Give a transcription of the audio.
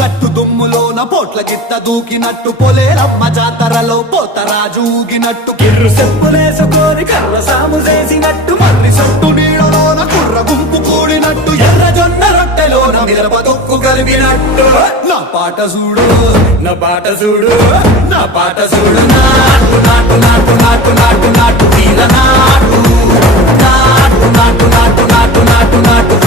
గట్టు దుమ్ములోన పోట్ల గిత్త దూకినట్టు పొలేరమ్మ జాతరలో పోతరాజు ఊగినట్టు కిర్రు చెప్పులేసుకొని కర్ర సాము చేసినట్టు మర్రి సొట్టు నీడలోన కుర్ర గుంపు కూడినట్టు ఎర్ర జొన్న రొట్టెలోన మిరప దొక్కు కలిపినట్టు నా పాట చూడు నా పాట చూడు నా పాట చూడు నాటు నాటు నాటు నాటు నాటు నాటు వీర నాటు నాటు నాటు నాటు నాటు నాటు నాటు